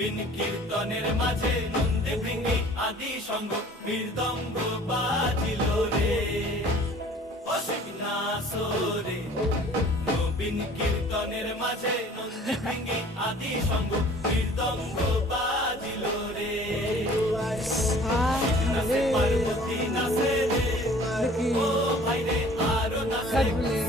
বিন কীর্তনের মাঝে নন্দী ভৃঙ্গি আদি সঙ্গ মৃদঙ্গ বাজিল রে অসিক নাসরে নবীন কীর্তনের মাঝে নন্দী ভৃঙ্গি আদি সঙ্গ মৃদঙ্গ বাজিল রে নাচে পার্বতী নাচে রে ও ভাই রে আরো নাচে